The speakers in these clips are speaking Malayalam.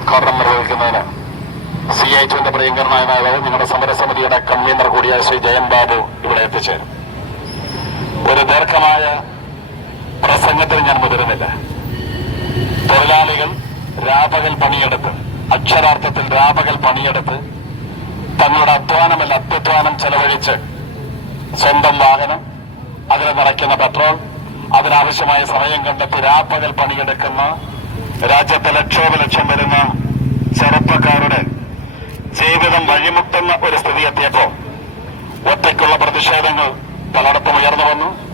ഉദ്ഘാടനം നിർവഹിക്കുന്നതിന് സി ഐ ടുവിന്റെ പ്രിയങ്കരനായ നേതാവ് നിങ്ങളുടെ സമരസമിതിയുടെ കൺവീനർ കൂടിയായ ശ്രീ ജയൻ ബാബു ഇവിടെ എത്തിച്ചേരും. ഒരു ദീർഘമായ പ്രസംഗത്തിന് ഞാൻ മുതിരുന്നില്ല. തൊഴിലാളികൾ രാപകൽ പണിയെടുത്ത് അക്ഷരാർത്ഥത്തിൽ രാപകൽ പണിയെടുത്ത് തങ്ങളുടെ അധ്വാനമല്ല അത്യധ്വാനം ചെലവഴിച്ച് സ്വന്തം വാഹനം അതിൽ നിറയ്ക്കുന്ന പെട്രോൾ അതിനാവശ്യമായ സമയം കണ്ടെത്തി രാപ്പകൽ പണിയെടുക്കുന്ന രാജ്യത്തെ ലക്ഷോപലക്ഷം വരുന്ന ചെറുപ്പക്കാരുടെ ജീവിതം വഴിമുട്ടുന്ന ഒരു സ്ഥിതി എത്തിയപ്പോ ഒറ്റയ്ക്കുള്ള പ്രതിഷേധങ്ങൾ പലയിടത്തും ഉയർന്നു വന്നു.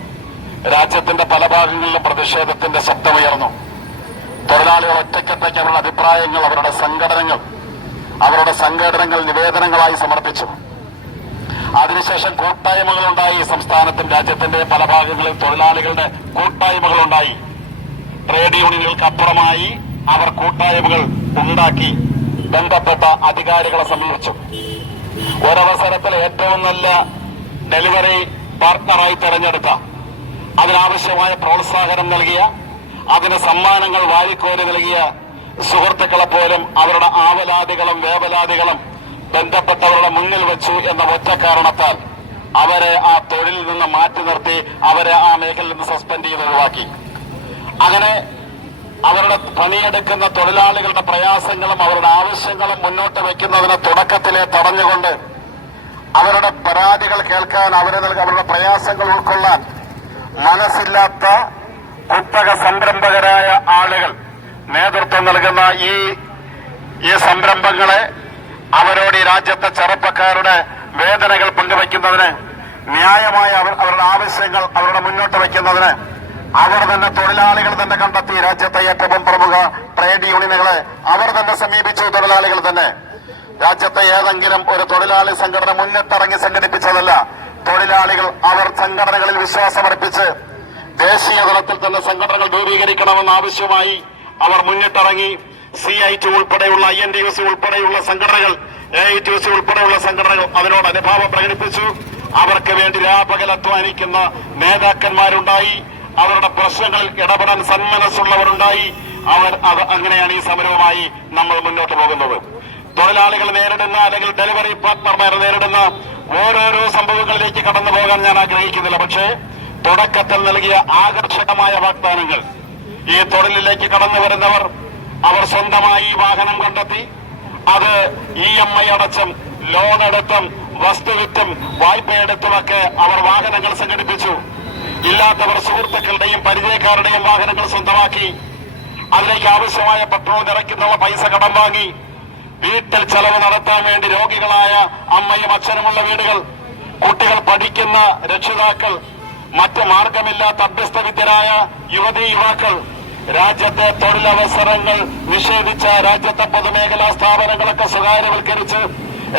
രാജ്യത്തിന്റെ പല ഭാഗങ്ങളിലും പ്രതിഷേധത്തിന്റെ ശബ്ദമുയർന്നു തൊഴിലാളികൾ ഒറ്റയ്ക്കൊറ്റയ്ക്ക് അവരുടെ അഭിപ്രായങ്ങൾ അവരുടെ സംഘടനകൾ അവരുടെ സംഘടനകൾ നിവേദനങ്ങളായി സമർപ്പിച്ചു. അതിനുശേഷം കൂട്ടായ്മകളുണ്ടായി. സംസ്ഥാനത്തും രാജ്യത്തിന്റെ പല ഭാഗങ്ങളിൽ തൊഴിലാളികളുടെ കൂട്ടായ്മകളുണ്ടായി. ട്രേഡ് യൂണിയനുകൾക്ക് അപ്പുറമായി അവർ കൂട്ടായ്മകൾ ഉണ്ടാക്കി ബന്ധപ്പെട്ട അധികാരികളെ സമീപിച്ചു. ഒരവസരത്തിൽ ഏറ്റവും നല്ല ഡെലിവറി പാർട്ട്ണറായി തെരഞ്ഞെടുത്ത അതിനാവശ്യമായ പ്രോത്സാഹനം നൽകിയ അതിന് സമ്മാനങ്ങൾ വാരിക്കോരി നൽകിയ സുഹൃത്തുക്കളെ പോലും അവരുടെ ആവലാദികളും വേവലാദികളും ബന്ധപ്പെട്ടവരുടെ മുന്നിൽ വെച്ചു എന്ന ഒറ്റ കാരണത്താൽ അവരെ ആ തൊഴിലിൽ നിന്ന് മാറ്റി നിർത്തി അവരെ ആ മേഖലയിൽ നിന്ന് സസ്പെൻഡ് ചെയ്ത് ഒഴിവാക്കി. അങ്ങനെ അവരുടെ പണിയെടുക്കുന്ന തൊഴിലാളികളുടെ പ്രയാസങ്ങളും അവരുടെ ആവശ്യങ്ങളും മുന്നോട്ട് വയ്ക്കുന്നതിന് തുടക്കത്തിലെ തടഞ്ഞുകൊണ്ട് അവരുടെ പരാതികൾ കേൾക്കാൻ അവരെ അവരുടെ പ്രയാസങ്ങൾ ഉൾക്കൊള്ളാൻ മനസ്സില്ലാത്ത കുത്തക സംരംഭകരായ ആളുകൾ നേതൃത്വം നൽകുന്ന ഈ ഈ സംരംഭങ്ങളെ അവരോട് ഈ രാജ്യത്തെ ചെറുപ്പക്കാരുടെ വേദനകൾ പങ്കുവയ്ക്കുന്നതിന് ന്യായമായ അവരുടെ ആവശ്യങ്ങൾ അവരുടെ മുന്നോട്ട് വയ്ക്കുന്നതിന് അവർ തന്നെ തൊഴിലാളികൾ തന്നെ കണ്ടെത്തി രാജ്യത്തെ ഏറ്റവും പ്രമുഖ ട്രേഡ് യൂണിയനുകളെ അവർ തന്നെ സമീപിച്ചു തൊഴിലാളികൾ തന്നെ. രാജ്യത്തെ ഏതെങ്കിലും ഒരു തൊഴിലാളി സംഘടന മുന്നിട്ടിറങ്ങി സംഘടിപ്പിച്ചതല്ല. തൊഴിലാളികൾ അവർ സംഘടനകളിൽ വിശ്വാസമർപ്പിച്ച് ദേശീയ തലത്തിൽ തന്നെ സംഘടനകൾ രൂപീകരിക്കണമെന്ന ആവശ്യമായി അവർ മുന്നിട്ടിറങ്ങി. സി ഐ ടി ഉൾപ്പെടെയുള്ള I N D U C ഉൾപ്പെടെയുള്ള സംഘടനകൾ A I T U C ഉൾപ്പെടെയുള്ള സംഘടനകൾ അതിനോട് അനുഭാവം പ്രകടിപ്പിച്ചു. അവർക്ക് വേണ്ടി രാപകൽ അധ്വാനിക്കുന്ന നേതാക്കന്മാരുണ്ടായി. അവരുടെ പ്രശ്നങ്ങളിൽ ഇടപെടാൻ സന്മനസ്സുള്ളവരുണ്ടായി. അവർ അത് അങ്ങനെയാണ് ഈ സമരവുമായി നമ്മൾ മുന്നോട്ട് പോകുന്നത്. തൊഴിലാളികൾ നേരിടുന്ന അല്ലെങ്കിൽ ഡെലിവറി പാർട്ട്ണർമാർ നേരിടുന്ന ഓരോരോ സംഭവങ്ങളിലേക്ക് കടന്നു പോകാൻ ഞാൻ ആഗ്രഹിക്കുന്നില്ല. പക്ഷേ തുടക്കത്തിൽ നൽകിയ ആകർഷകമായ വാഗ്ദാനങ്ങൾ. ഈ തൊഴിലിലേക്ക് കടന്നു വരുന്നവർ അവർ സ്വന്തമായി വാഹനം കണ്ടെത്തി. അത് ഇ എം ഐ അടച്ചും ലോൺ എടുത്തും വസ്തുവിറ്റും വായ്പയെടുത്തുമൊക്കെ അവർ വാഹനങ്ങൾ സംഘടിപ്പിച്ചു. ഇല്ലാത്തവർ സുഹൃത്തുക്കളുടെയും പരിചയക്കാരുടെയും വാഹനങ്ങൾ സ്വന്തമാക്കി. അതിലേക്ക് ആവശ്യമായ പെട്രോൾ നിറയ്ക്കുന്നുള്ള പൈസ കടം വാങ്ങി. വീട്ടിൽ ചെലവ് നടത്താൻ വേണ്ടി രോഗികളായ അമ്മയും അച്ഛനുമുള്ള വീടുകൾ കുട്ടികൾ പഠിക്കുന്ന രക്ഷിതാക്കൾ മറ്റ് മാർഗമില്ലാത്ത അഭ്യസ്തവിദ്യരായ യുവതി യുവാക്കൾ രാജ്യത്തെ തൊഴിലവസരങ്ങൾ നിഷേധിച്ച രാജ്യത്തെ പൊതുമേഖലാ സ്ഥാപനങ്ങളൊക്കെ സ്വകാര്യവൽക്കരിച്ച്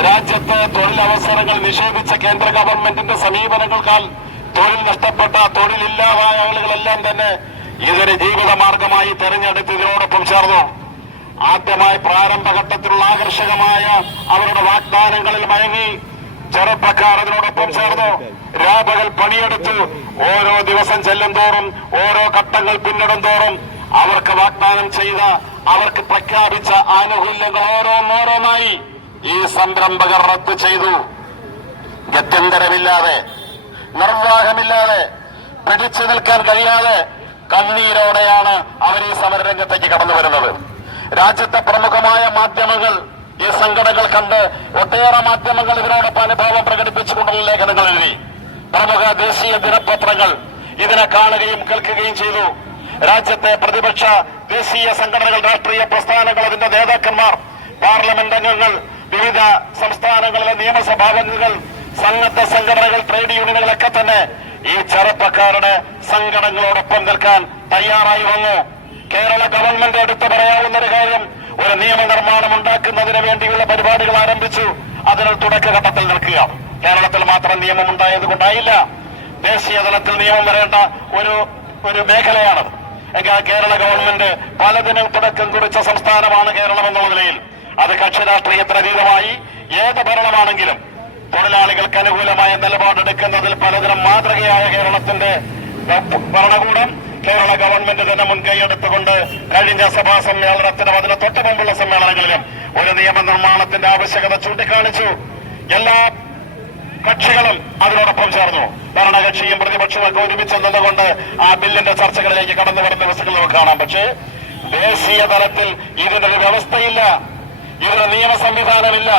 രാജ്യത്തെ തൊഴിലവസരങ്ങൾ നിഷേധിച്ച കേന്ദ്ര ഗവൺമെന്റിന്റെ സമീപനങ്ങൾക്കാൽ തൊഴിൽ നഷ്ടപ്പെട്ട തൊഴിലില്ലാതായ ആളുകളെല്ലാം തന്നെ ഇതൊരു ജീവിത മാർഗമായി തെരഞ്ഞെടുത്ത് ഇതിനോടൊപ്പം ചേർന്നു. ആദ്യമായി പ്രാരംഭഘട്ടത്തിലുള്ള ആകർഷകമായ അവരുടെ വാഗ്ദാനങ്ങളിൽ മയങ്ങി ചെറുപ്പക്കാർ അതിനോടൊപ്പം ചേർന്നു. രാപകൽ പണിയെടുത്തു ഓരോ ദിവസം ചെല്ലും തോറും ഓരോ ഘട്ടങ്ങൾ പിന്നിടും തോറും അവർക്ക് വാഗ്ദാനം ചെയ്ത അവർക്ക് പ്രഖ്യാപിച്ച ആനുകൂല്യങ്ങൾ ഓരോന്നോരോന്നായി ഈ സംരംഭകർ റദ്ദ് ചെയ്തു. ഗത്യന്തരമില്ലാതെ നിർവാഹമില്ലാതെ പിടിച്ചു നിൽക്കാൻ കഴിയാതെ കണ്ണീരോടെയാണ് അവർ ഈ സമരരംഗത്തേക്ക് കടന്നു വരുന്നത്. രാജ്യത്തെ പ്രമുഖമായ മാധ്യമങ്ങൾ ഈ സംഘടനകൾ കണ്ട് ഒട്ടേറെ മാധ്യമങ്ങൾ ഇവരോടൊപ്പം അനുഭാവം പ്രകടിപ്പിച്ചുകൊണ്ടുള്ള ലേഖനങ്ങൾ എഴുതി. പ്രമുഖ ദേശീയ ദിനപത്രങ്ങൾ ഇതിനെ കാണുകയും കേൾക്കുകയും ചെയ്തു. രാജ്യത്തെ പ്രതിപക്ഷ ദേശീയ സംഘടനകൾ രാഷ്ട്രീയ പ്രസ്ഥാനങ്ങൾ അതിന്റെ നേതാക്കന്മാർ പാർലമെന്റ് അംഗങ്ങൾ വിവിധ സംസ്ഥാനങ്ങളിലെ നിയമസഭാംഗങ്ങൾ സന്നദ്ധ സംഘടനകൾ ട്രേഡ് യൂണിയനുകളൊക്കെ തന്നെ ഈ ചെറുപ്പക്കാരുടെ സംഘടനകളോടൊപ്പം നിൽക്കാൻ തയ്യാറായി വന്നു. കേരള ഗവൺമെന്റ് എടുത്തു പറയാവുന്ന ഒരു കാര്യം ഒരു നിയമനിർമ്മാണം ഉണ്ടാക്കുന്നതിന് വേണ്ടിയുള്ള പരിപാടികൾ ആരംഭിച്ചു. അതിന് തുടക്കഘട്ടത്തിൽ നിൽക്കുക. കേരളത്തിൽ മാത്രം നിയമം ഉണ്ടായത് കൊണ്ടായില്ല ദേശീയ തലത്തിൽ നിയമം വരേണ്ട ഒരു ഒരു മേഖലയാണ്. എങ്കിൽ കേരള ഗവൺമെന്റ് പലതിനും തുടക്കം കുറിച്ച സംസ്ഥാനമാണ് കേരളം എന്നുള്ള നിലയിൽ. അത് കക്ഷി രാഷ്ട്രീയത്തിന് അതീതമായി ഏത് ഭരണമാണെങ്കിലും തൊഴിലാളികൾക്ക് അനുകൂലമായ നിലപാടെടുക്കുന്നതിൽ പലതരം മാതൃകയായ കേരളത്തിന്റെ ഭരണകൂടം കേരള ഗവൺമെന്റ് തന്നെ മുൻകൈ എടുത്തുകൊണ്ട് കഴിഞ്ഞ സഭാ സമ്മേളനത്തിനും അതിന് തൊട്ട് മുമ്പുള്ള സമ്മേളനങ്ങളിലും ഒരു നിയമനിർമ്മാണത്തിന്റെ ആവശ്യകത ചൂണ്ടിക്കാണിച്ചു. എല്ലാ കക്ഷികളും അതിനോടൊപ്പം ചേർന്നു. ഭരണകക്ഷിയും പ്രതിപക്ഷവും ഒരുമിച്ച് നിന്നുകൊണ്ട് ആ ബില്ലിന്റെ ചർച്ചകളിലേക്ക് കടന്നു വരുന്ന ദിവസങ്ങൾ നമുക്ക് കാണാം. പക്ഷേ ദേശീയ തലത്തിൽ ഇതിനൊരു വ്യവസ്ഥയില്ല. ഇതിന് നിയമ സംവിധാനമില്ല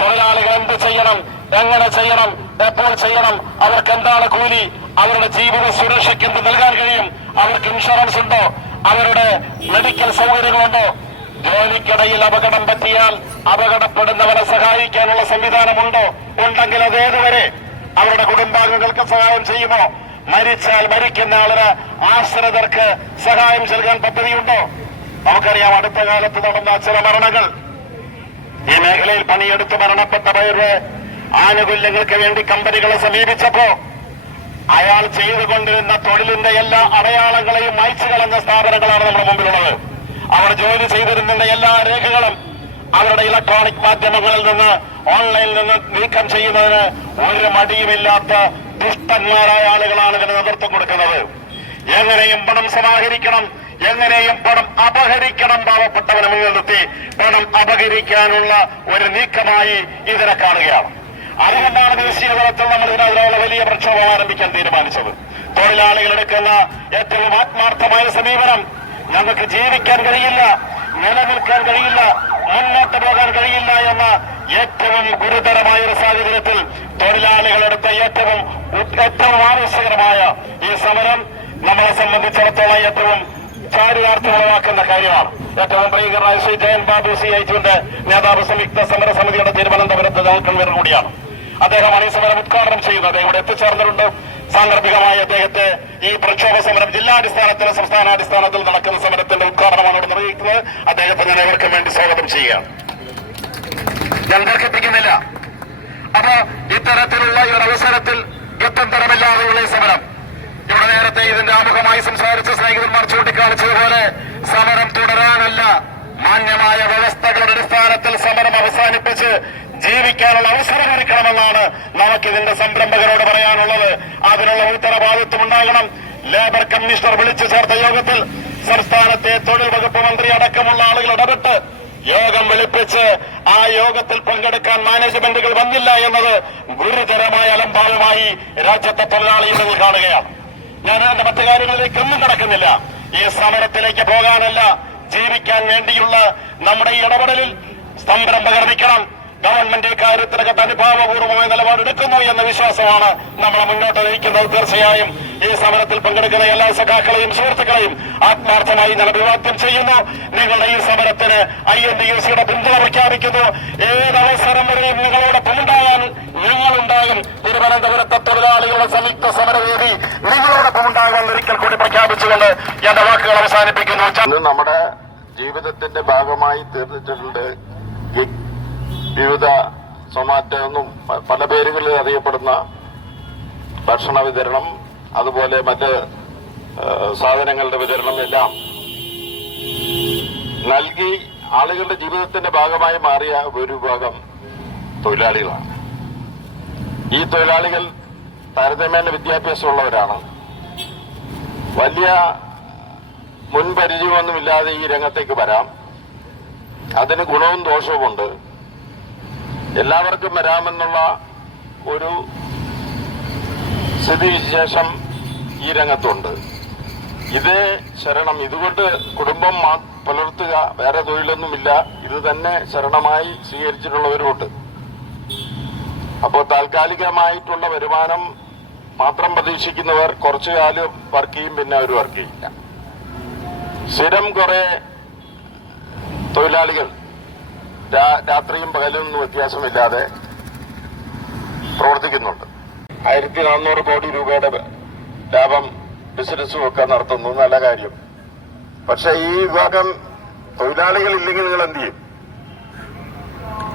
തൊഴിലാളികൾ എന്ത് ചെയ്യണം? എങ്ങനെ ചെയ്യണം? എപ്പോൾ ചെയ്യണം? അവർക്ക് എന്താണ് കൂലി? അവരുടെ ജീവിത സുരക്ഷയ്ക്ക് എന്ത് നൽകാൻ കഴിയും. അവർക്ക് ഇൻഷുറൻസ് ഉണ്ടോ? അവരുടെ മെഡിക്കൽ സൗകര്യങ്ങളുണ്ടോ? ജോലിക്കിടയിൽ അപകടം പറ്റിയാൽ അപകടപ്പെടുന്നവരെ സഹായിക്കാനുള്ള സംവിധാനമുണ്ടോ? ഉണ്ടെങ്കിൽ അത് ഏതുവരെ? അവരുടെ കുടുംബാംഗങ്ങൾക്ക് സഹായം ചെയ്യുമോ? മരിച്ചാൽ മരിക്കുന്ന ആളിന് ആശ്രിതർക്ക് സഹായം നൽകാൻ പദ്ധതിയുണ്ടോ? നമുക്കറിയാം അടുത്ത കാലത്ത് നടന്ന ചില മരണങ്ങൾ. ഈ മേഖലയിൽ പണിയെടുത്ത് മരണപ്പെട്ടവരുടെ ആനുകൂല്യങ്ങൾക്ക് വേണ്ടി കമ്പനികളെ സമീപിച്ചപ്പോ അയാൾ ചെയ്തുകൊണ്ടിരുന്ന തൊഴിലിന്റെ എല്ലാ അടയാളങ്ങളെയും മായ്ച്ചു കളഞ്ഞ സ്ഥാപനങ്ങളാണ് നമ്മുടെ മുമ്പിലുള്ളത്. അവർ ജോലി ചെയ്തിരുന്ന എല്ലാ രേഖകളും അവരുടെ ഇലക്ട്രോണിക് മാധ്യമങ്ങളിൽ നിന്ന് ഓൺലൈനിൽ നിന്ന് നീക്കം ചെയ്യുന്നതിന് ഒരു മടിയുമില്ലാത്ത ദുഷ്ടന്മാരായ ആളുകളാണ് ഇതിന് നേതൃത്വം കൊടുക്കുന്നത്. എങ്ങനെയും പണം സമാഹരിക്കണം എങ്ങനെയും പണം അപഹരിക്കണം പാവപ്പെട്ടവനെ മുൻനിർത്തി പണം അപഹരിക്കാനുള്ള ഒരു നീക്കമായി ഇതിനെ കാണുകയാണ്. അതുകൊണ്ടാണ് ദേശീയ തലത്തിൽ നമ്മൾ ഇതിനെതിരെയുള്ള വലിയ പ്രക്ഷോഭം ആരംഭിക്കാൻ തീരുമാനിച്ചത്. തൊഴിലാളികൾ എടുക്കുന്ന ഏറ്റവും ആത്മാർത്ഥമായ സമീപനം നമുക്ക് ജീവിക്കാൻ കഴിയില്ല നിലനിൽക്കാൻ കഴിയില്ല മുന്നോട്ട് പോകാൻ കഴിയില്ല എന്ന ഏറ്റവും ഗുരുതരമായ ഒരു സാഹചര്യത്തിൽ തൊഴിലാളികളെടുത്ത ഏറ്റവും ഏറ്റവും ആവശ്യകരമായ ഈ സമരം നമ്മളെ സംബന്ധിച്ചിടത്തോളം ഏറ്റവും ചാരിതാർത്ഥമുളവാക്കുന്ന കാര്യമാണ്. ഏറ്റവും പ്രിയകരനായ ശ്രീ ജയൻ ബാബു സി ഐറ്റുവിന്റെ നേതാവ് സംയുക്ത സമര സമിതിയുടെ തിരുവനന്തപുരത്ത് കൺവീനർ കൂടിയാണ് അദ്ദേഹമാണ് ഈ സമരം ഉദ്ഘാടനം ചെയ്യുന്നത് അദ്ദേഹം ഇവിടെ എത്തിച്ചേർന്നിട്ടുണ്ട്. സാന്ദർഭികമായ അദ്ദേഹത്തെ ഈ പ്രക്ഷോഭ സമരം ജില്ലാടിസ്ഥാനത്തിൽ സംസ്ഥാനാടിസ്ഥാനത്തിൽ നടക്കുന്ന സമരത്തിന്റെ ഉദ്ഘാടനമാണ് ഇവിടെ നിർവഹിക്കുന്നത്. അദ്ദേഹത്തെ ഞാൻ ഇവർക്കും വേണ്ടി സ്വാഗതം ചെയ്യുകയാണ്. ഞാൻ ദീർഘിപ്പിക്കുന്നില്ല അപ്പൊ ഇത്തരത്തിലുള്ള ഈ അവസരത്തിൽ ഗത്യന്തരമില്ലാതെയുള്ള ഈ സമരം. ഇവിടെ നേരത്തെ ഇതിന്റെ ആമുഖമായി സംസാരിച്ച സ്നേഹിതന്മാർ ചൂണ്ടിക്കാണിച്ചതുപോലെ സമരം തുടരാനല്ല മാന്യമായ വ്യവസ്ഥകളുടെ അടിസ്ഥാനത്തിൽ സമരം അവസാനിപ്പിച്ച് ജീവിക്കാനുള്ള അവസരം ഒരുക്കണമെന്നാണ് നമുക്കിതിന്റെ സംരംഭകരോട് പറയാനുള്ളത്. അതിനുള്ള ഉത്തരവാദിത്വം ഉണ്ടാകണം. ലേബർ കമ്മീഷണർ വിളിച്ചു ചേർത്ത യോഗത്തിൽ സംസ്ഥാനത്തെ തൊഴിൽ വകുപ്പ് മന്ത്രി അടക്കമുള്ള ആളുകൾ ഇടപെട്ട് യോഗം വിളിപ്പിച്ച് ആ യോഗത്തിൽ പങ്കെടുക്കാൻ മാനേജ്മെന്റുകൾ വന്നില്ല എന്നത് ഗുരുതരമായ അലംഭാവമായി രാജ്യത്തെ തൊഴിലാളികൾ കാണുകയാണ്. ഞാൻ എന്റെ മറ്റു കാര്യങ്ങളിലേക്ക് ഒന്നും കടക്കുന്നില്ല. ഈ സമരത്തിലേക്ക് പോകാനല്ല ജീവിക്കാൻ വേണ്ടിയുള്ള നമ്മുടെ ഈ ഇടപെടലിൽ സംരംഭകർ നിൽക്കണം. ഗവൺമെന്റ് കാര്യത്തിനകത്ത് അനുഭാവപൂർവമായ നിലപാടെടുക്കുന്നു എന്ന വിശ്വാസമാണ് നമ്മളെ മുന്നോട്ട് നയിക്കുന്നത്. തീർച്ചയായും ഈ സമരത്തിൽ പങ്കെടുക്കുന്ന എല്ലാ സഖാക്കളെയും സുഹൃത്തുക്കളെയും ആത്മാർത്ഥമായി അഭിവാദ്യം ചെയ്യുന്നു. നിങ്ങളുടെ ഈ സമരത്തിന് ഐ എൻ ഡി യു സിയുടെ പിന്തുണ പ്രഖ്യാപിക്കുന്നു. ഏതവസരം വരെയും നിങ്ങളോടൊപ്പം ഉണ്ടാകാൻ ഞങ്ങളുണ്ടാകും തിരുവനന്തപുരത്തെ തൊഴിലാളികളുടെ സംയുക്ത സമരവേദി നിങ്ങളുടെ ഉണ്ടാകുമെന്ന് ഒരിക്കൽ കൂടി പ്രഖ്യാപിച്ചുകൊണ്ട് എന്റെ വാക്കുകൾ അവസാനിപ്പിക്കുന്നു. നമ്മുടെ ജീവിതത്തിന്റെ ഭാഗമായി തീർന്നിട്ടുണ്ട്. വിവിധ സൊമാറ്റോ എന്നും പല പേരുകളിൽ അറിയപ്പെടുന്ന ഭക്ഷണ വിതരണം അതുപോലെ മറ്റ് സാധനങ്ങളുടെ വിതരണം എല്ലാം നൽകി ആളുകളുടെ ജീവിതത്തിന്റെ ഭാഗമായി മാറിയ ഒരു വിഭാഗം തൊഴിലാളികളാണ്. ഈ തൊഴിലാളികൾ താരതമ്യേന വിദ്യാഭ്യാസമുള്ളവരാണ്. വലിയ മുൻപരിചയമൊന്നുമില്ലാതെ ഈ രംഗത്തേക്ക് വരാം. അതിന് ഗുണവും ദോഷവുമുണ്ട്. എല്ലാവർക്കും വരാമെന്നുള്ള ഒരു സ്ഥിതിവിശേഷം ഈ രംഗത്തുണ്ട്. ഇതേ ശരണം. ഇതുകൊണ്ട് കുടുംബം പുലർത്തുക. വേറെ തൊഴിലൊന്നുമില്ല. ഇത് തന്നെ ശരണമായി സ്വീകരിച്ചിട്ടുള്ളവരുമുണ്ട്. അപ്പോൾ താൽക്കാലികമായിട്ടുള്ള വരുമാനം മാത്രം പ്രതീക്ഷിക്കുന്നവർ കുറച്ചു കാലം വർക്ക് ചെയ്യും പിന്നെ അവർ വർക്ക് ചെയ്യില്ല. സ്ഥിരം കുറെ തൊഴിലാളികൾ രാത്രിയും പകലും ഒന്നും വ്യത്യാസമില്ലാതെ പ്രവർത്തിക്കുന്നുണ്ട്. ആയിരത്തി നാനൂറ് കോടി രൂപയുടെ ലാഭം ബിസിനസ്സും ഒക്കെ നടത്തുന്നു. നല്ല കാര്യം. പക്ഷെ ഈ വിഭാഗം തൊഴിലാളികൾ ഇല്ലെങ്കിൽ നിങ്ങൾ എന്ത് ചെയ്യും?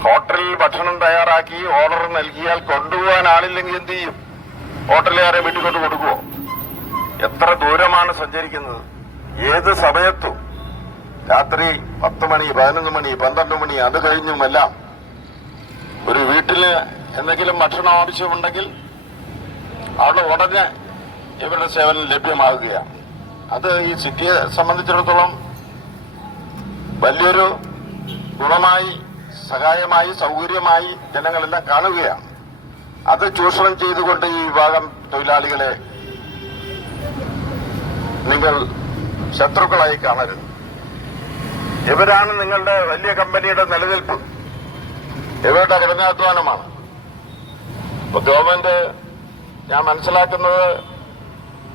ഹോട്ടലിൽ ഭക്ഷണം തയ്യാറാക്കി ഓർഡർ നൽകിയാൽ കൊണ്ടുപോകാൻ ആളില്ലെങ്കിൽ എന്ത് ചെയ്യും? ഹോട്ടലുകാരെ വീട്ടിൽ കൊണ്ട് കൊടുക്കുവോ? എത്ര ദൂരമാണ് സഞ്ചരിക്കുന്നത്? ഏത് സമയത്തും രാത്രി പത്ത് മണി പതിനൊന്ന് മണി പന്ത്രണ്ട് മണി അത് കഴിഞ്ഞുമെല്ലാം ഒരു വീട്ടിൽ എന്തെങ്കിലും ഭക്ഷണം ആവശ്യമുണ്ടെങ്കിൽ അവിടെ ഉടനെ ഇവരുടെ സേവനം ലഭ്യമാകുകയാണ്. അത് ഈ സിറ്റിയെ സംബന്ധിച്ചിടത്തോളം വലിയൊരു ഗുണമായി സഹായമായി സൗകര്യമായി ജനങ്ങളെല്ലാം കാണുകയാണ്. അത് ചൂഷണം ചെയ്തുകൊണ്ട് ഈ വിഭാഗം തൊഴിലാളികളെ നിങ്ങൾ ശത്രുക്കളായി കാണരുത്. ഇവരാണ് നിങ്ങളുടെ വലിയ കമ്പനിയുടെ നിലനിൽപ്പ്. ഇവരുടെ കഠിനാധ്വാനമാണ് ഇപ്പൊ ഗവൺമെന്റ് ഞാൻ മനസ്സിലാക്കുന്നത്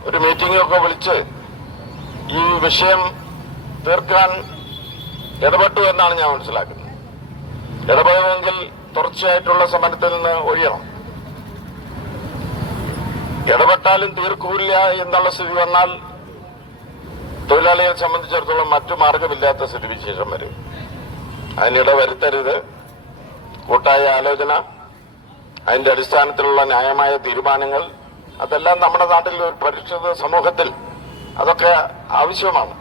ഒരു മീറ്റിംഗൊക്കെ വിളിച്ച് ഈ വിഷയം തീർക്കാൻ ഇടപെട്ടു എന്നാണ് ഞാൻ മനസ്സിലാക്കുന്നത്. ഇടപെടുമെങ്കിൽ തുടർച്ചയായിട്ടുള്ള സമരത്തിൽ നിന്ന് ഒഴിയണം. ഇടപെട്ടാലും തീർക്കൂല എന്നുള്ള സ്ഥിതി വന്നാൽ തൊഴിലാളികളെ സംബന്ധിച്ചിടത്തോളം മറ്റു മാർഗമില്ലാത്ത സ്ഥിതിവിശേഷം വരും. അതിനിട വരുത്തരുത് കൂട്ടായ ആലോചന അതിന്റെ അടിസ്ഥാനത്തിലുള്ള ന്യായമായ തീരുമാനങ്ങൾ അതെല്ലാം നമ്മുടെ നാട്ടിൽ ഒരു പരിഷ്കൃത സമൂഹത്തിൽ അതൊക്കെ ആവശ്യമാണ്.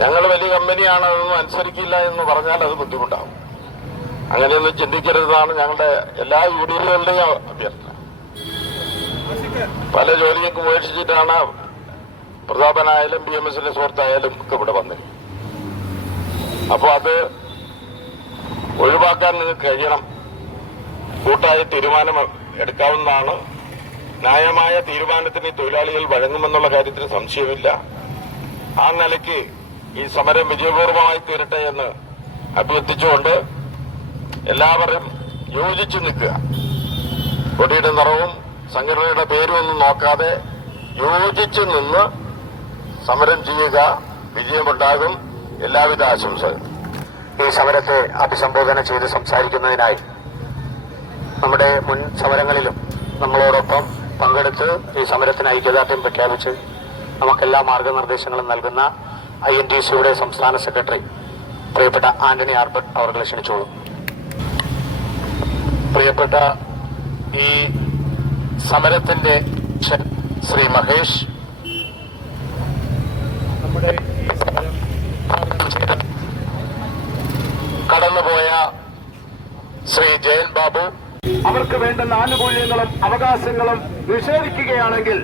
ഞങ്ങൾ വലിയ കമ്പനിയാണ് അതൊന്നും അനുസരിക്കില്ല എന്ന് പറഞ്ഞാൽ അത് ബുദ്ധിമുട്ടാവും അങ്ങനെയൊന്നും ചിന്തിക്കരുതാണ് ഞങ്ങളുടെ എല്ലാ യൂണിയനുകളുടെയും അഭ്യർത്ഥന. പല ജോലിയൊക്കെ ഉപേക്ഷിച്ചിട്ടാണ് പ്രതാപനായാലും ബി എം എസിന്റെ സുഹൃത്തായാലും ഒക്കെ ഇവിടെ വന്നു. അപ്പൊ അത് ഒഴിവാക്കാൻ നിങ്ങൾക്ക് കഴിയണം. കൂട്ടായ തീരുമാനം എടുക്കാവുന്നതാണ്. ന്യായമായ തീരുമാനത്തിന് തൊഴിലാളികൾ വഴങ്ങുമെന്നുള്ള കാര്യത്തിന് സംശയമില്ല. ആ നിലയ്ക്ക് ഈ സമരം വിജയപൂർവമായി തീരട്ടെ എന്ന് അഭ്യർത്ഥിച്ചുകൊണ്ട് എല്ലാവരും യോജിച്ചു നിൽക്കുക. കൊടിയുടെ നിറവും സംഘടനയുടെ പേരും ഒന്നും നോക്കാതെ യോജിച്ചു നിന്ന് സമരം ചെയ്യുക വിജയമുണ്ടാകും. എല്ലാവിധ ആശംസകളും ഈ സമരത്തെ അഭിസംബോധന ചെയ്ത് സംസാരിക്കുന്നതിനായി നമ്മുടെ മുൻ സമരങ്ങളിലും നമ്മളോടൊപ്പം പങ്കെടുത്ത് ഈ സമരത്തിന് ഐക്യദാർഢ്യം പ്രഖ്യാപിച്ച് നമുക്കെല്ലാ മാർഗനിർദ്ദേശങ്ങളും നൽകുന്ന ഐ എൻ ടി സിയുടെ സംസ്ഥാന സെക്രട്ടറി പ്രിയപ്പെട്ട ആന്റണി ആർബർട്ട് അവർ ക്ഷണിച്ചോളൂ പ്രിയപ്പെട്ട ഈ സമരത്തിന്റെ ശ്രീ മഹേഷ് നമ്മുടെ ഈ സമരം ഉദ്ഘാടനം ചെയ്ത കടന്നുപോയ ശ്രീ ജയൻ ബാബു. അവർക്ക് വേണ്ടുന്ന ആനുകൂല്യങ്ങളും അവകാശങ്ങളും നിഷേധിക്കുകയാണെങ്കിൽ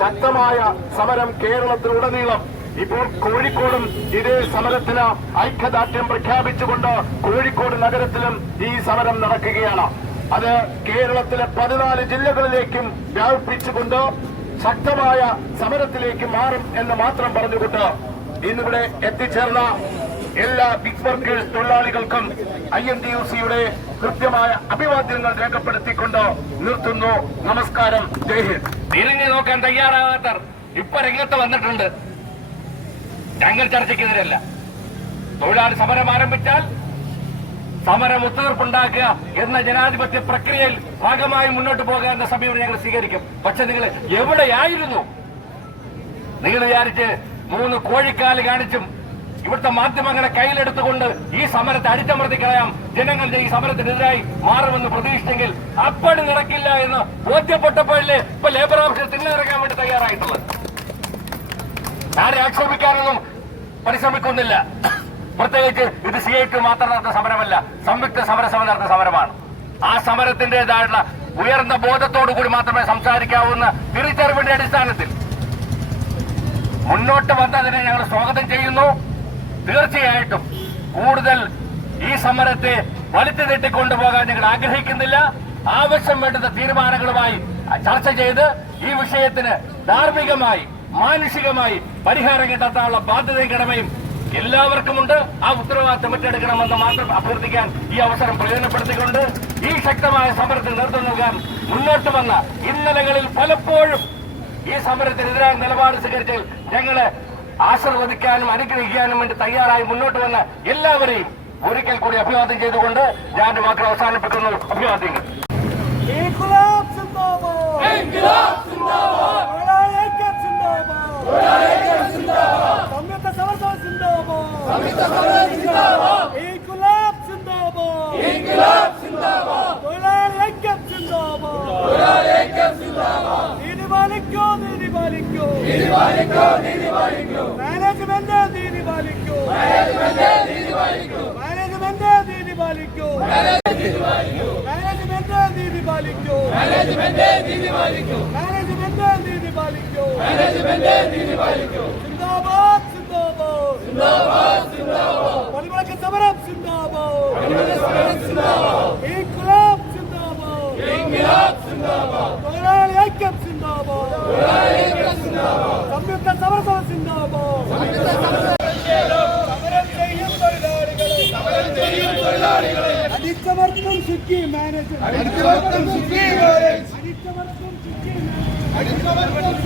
ശക്തമായ സമരം കേരളത്തിലുടനീളം ഇപ്പോൾ കോഴിക്കോടും ഇതേ സമരത്തിന് ഐക്യദാർഢ്യം പ്രഖ്യാപിച്ചുകൊണ്ട് കോഴിക്കോട് നഗരത്തിലും ഈ സമരം നടക്കുകയാണ്. അത് കേരളത്തിലെ പതിനാല് ജില്ലകളിലേക്കും വ്യാപിപ്പിച്ചുകൊണ്ട് ശക്തമായ സമരത്തിലേക്ക് മാറും എന്ന് മാത്രം പറഞ്ഞുകൊണ്ട് ഇന്നിവിടെ എത്തിച്ചേർന്ന എല്ലാ ബിഗ് വർക്കേഴ്സ് തൊഴിലാളികൾക്കും ഐ എൻ ടി യു സിയുടെ കൃത്യമായ അഭിവാദ്യങ്ങൾ രേഖപ്പെടുത്തിക്കൊണ്ട് നിർത്തുന്നു. നമസ്കാരം. ജയ് ഹിന്ദ്. തിരിഞ്ഞു നോക്കാൻ തയ്യാറാകാത്തർ ഇപ്പൊ രംഗത്ത് വന്നിട്ടുണ്ട്. ഞങ്ങൾ ചർച്ചയ്ക്കെതിരല്ല. തൊഴിലാളി സമരം ആരംഭിച്ചാൽ സമരം ഒത്തുതീർപ്പുണ്ടാക്കുക എന്ന ജനാധിപത്യ പ്രക്രിയയിൽ ഭാഗമായി മുന്നോട്ട് പോകുക എന്ന സമീപനം ഞങ്ങൾ സ്വീകരിക്കും. പക്ഷെ നിങ്ങൾ എവിടെയായിരുന്നു? നിങ്ങൾ വിചാരിച്ച് മൂന്ന് കോഴിക്കാൽ കാണിച്ചും ഇവിടുത്തെ മാധ്യമങ്ങളെ കയ്യിലെടുത്തുകൊണ്ട് ഈ സമരത്തെ അടിച്ചമർത്തി കളയാം ജനങ്ങളുടെ ഈ സമരത്തിനെതിരായി മാറുമെന്ന് പ്രതീക്ഷിച്ചെങ്കിൽ അപ്പടി നടക്കില്ല എന്ന് ബോധ്യപ്പെട്ടപ്പോഴല്ലേ ഇപ്പൊ ലേബർ ഓഫീസർ തിന്നു നിറങ്ങാൻ വേണ്ടി തയ്യാറായിട്ടുള്ളത്. ആരെ ആക്ഷേപിക്കാനൊന്നും പരിശ്രമിക്കുന്നില്ല. പ്രത്യേകിച്ച് ഇത് സി ഐ ടി മാത്രം നടത്തുന്ന സമരമല്ല സംയുക്ത സമരസഭ നടത്തുന്ന സമരമാണ്. ആ സമരത്തിന്റേതായിട്ടുള്ള ഉയർന്ന ബോധത്തോടു കൂടി മാത്രമേ സംസാരിക്കാവുന്ന തിരിച്ചറിവിന്റെ അടിസ്ഥാനത്തിൽ മുന്നോട്ട് വന്നതിനെ ഞങ്ങൾ സ്വാഗതം ചെയ്യുന്നു. തീർച്ചയായിട്ടും കൂടുതൽ ഈ സമരത്തെ വലിച്ചു നീട്ടിക്കൊണ്ടുപോകാൻ ഞങ്ങൾ ആഗ്രഹിക്കുന്നില്ല. ആവശ്യം വേണ്ടുന്ന തീരുമാനങ്ങളുമായി ചർച്ച ചെയ്ത് ഈ വിഷയത്തിന് ധാർമ്മികമായി മാനുഷികമായി പരിഹാരം കണ്ടെത്താനുള്ള ബാധ്യതയും കടമയും എല്ലാവർക്കുമുണ്ട്. ആ ഉത്തരവാദിത്തം ഏറ്റെടുക്കണമെന്ന് മാത്രം അഭ്യർത്ഥിക്കാൻ ഈ അവസരം പ്രയോജനപ്പെടുത്തിക്കൊണ്ട് ഈ ശക്തമായ സമരത്തിന് നേതൃത്വം നൽകാൻ മുന്നോട്ട് വന്ന ഇന്നലകളിൽ പലപ്പോഴും ഈ സമരത്തിനെതിരായ നിലപാട് സ്വീകരിച്ചാൽ ഞങ്ങളെ ആശീർവദിക്കാനും അനുഗ്രഹിക്കാനും വേണ്ടി തയ്യാറായി മുന്നോട്ട് വന്ന എല്ലാവരെയും ഒരിക്കൽ കൂടി അഭിവാദ്യം ചെയ്തുകൊണ്ട് ഞാൻ വാക്കുകൾ അവസാനിപ്പിക്കുന്നു. അഭിവാദ്യങ്ങൾ. İnkılap സംയുക്ത സമരസഭ സിന്ദാബാദ്. അടിച്ചവർക്കും സുഖി മാനേജർ അടിച്ചവർക്കും സുഖി മാനേജർ അടിച്ചവർക്കും സുഖി മാനേജർ